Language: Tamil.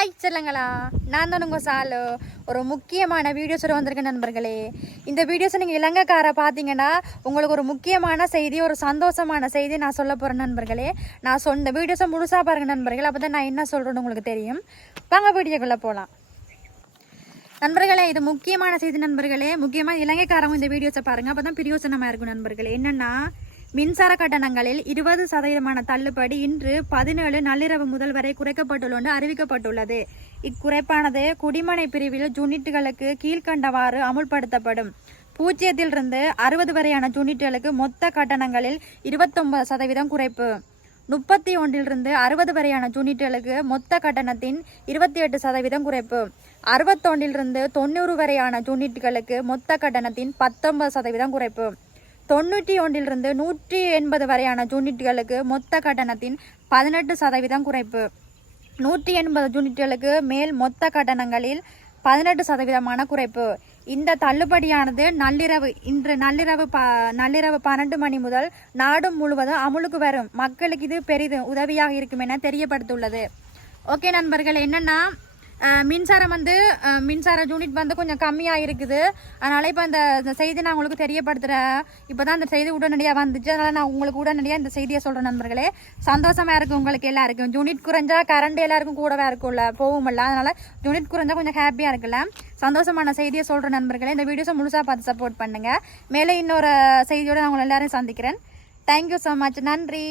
ஹாய் சொல்லுங்களா. நான் தான் உங்கள் சாலு. ஒரு முக்கியமான வீடியோஸோட வந்திருக்கேன் நண்பர்களே. இந்த வீடியோஸை நீங்கள் இலங்கைக்காரை பார்த்தீங்கன்னா உங்களுக்கு ஒரு முக்கியமான செய்தி ஒரு சந்தோஷமான செய்தி நான் சொல்ல போகிறேன் நண்பர்களே. நான் சொன்ன வீடியோஸை முழுசாக பாருங்க நண்பர்களே. அப்போ தான் நான் என்ன சொல்கிறேன்னு உங்களுக்கு தெரியும். வாங்க வீடியோக்குள்ளே போகலாம் நண்பர்களே இது முக்கியமான செய்தி நண்பர்களே. முக்கியமாக இலங்கைக்காரங்க இந்த வீடியோஸை பாருங்கள் அப்போ தான் பிரியோசனமாக இருக்கும் நண்பர்களே. என்னென்னா மின்சார கட்டணங்களில் இருபது சதவீதமான தள்ளுபடி இன்று பதினேழு நள்ளிரவு முதல் வரை குறைக்கப்பட்டுள்ளது அறிவிக்கப்பட்டுள்ளது. இக்குறைப்பானது குடிமனை பிரிவில் ஜூனிட்டுகளுக்கு கீழ்கண்டவாறு அமுல்படுத்தப்படும். பூஜ்ஜியத்திலிருந்து அறுபது வரையான ஜூனிட்டுகளுக்கு மொத்த கட்டணங்களில் இருபத்தொன்பது சதவீதம் குறைப்பு. முப்பத்தி ஒன்றிலிருந்து அறுபது வரையான ஜூனிட்டுகளுக்கு மொத்த கட்டணத்தின் இருபத்தி எட்டு சதவீதம் குறைப்பு. அறுபத்தொன்றிலிருந்து தொண்ணூறு வரையான ஜூனிட்டுகளுக்கு மொத்த கட்டணத்தின் பத்தொன்பது சதவீதம் குறைப்பு. தொண்ணூற்றி ஒன்றிலிருந்து நூற்றி எண்பது வரையான யூனிட்டுகளுக்கு மொத்த கட்டணத்தின் பதினெட்டு சதவீதம் குறைப்பு. நூற்றி எண்பது யூனிட்டுகளுக்கு மேல் மொத்த கட்டணங்களில் பதினெட்டு சதவீதமான குறைப்பு. இந்த தள்ளுபடியானது நள்ளிரவு இன்று நள்ளிரவு ப நள்ளிரவு பன்னெண்டு மணி முதல் நாடு முழுவதும் அமுலுக்கு வரும். மக்களுக்கு இது பெரிதும் உதவியாக இருக்கும் என தெரியப்படுத்தியுள்ளது ஓகே நண்பர்கள் என்னென்னா மின்சாரம் வந்து மின்சார யூனிட் வந்து கொஞ்சம் கம்மியாக இருக்குது. அதனால் இப்போ இந்த செய்தி நான் உங்களுக்கு தெரியப்படுத்துகிறேன் இப்போ தான் இந்த செய்தி உடனடியாக வந்துச்சு. அதனால் நான் உங்களுக்கு உடனடியாக இந்த செய்தியை சொல்கிறேன் நண்பர்களே. சந்தோஷமாக இருக்கும் உங்களுக்கு எல்லாருக்கும். யூனிட் குறைஞ்சா கரண்ட் எல்லாருக்கும் கூடவே இருக்கும்ல போகும்ல. அதனால் யூனிட் குறைஞ்சா கொஞ்சம் ஹாப்பியாக இருக்குல்ல. சந்தோஷமான செய்தியை சொல்கிற நண்பர்களே. இந்த வீடியோஸை முழுசாக பார்த்து சப்போர்ட் பண்ணுங்கள் மேலே இன்னொரு செய்தியோடு நான் உங்களை எல்லோரும் சந்திக்கிறேன். தேங்க்யூ ஸோ மச் நன்றி.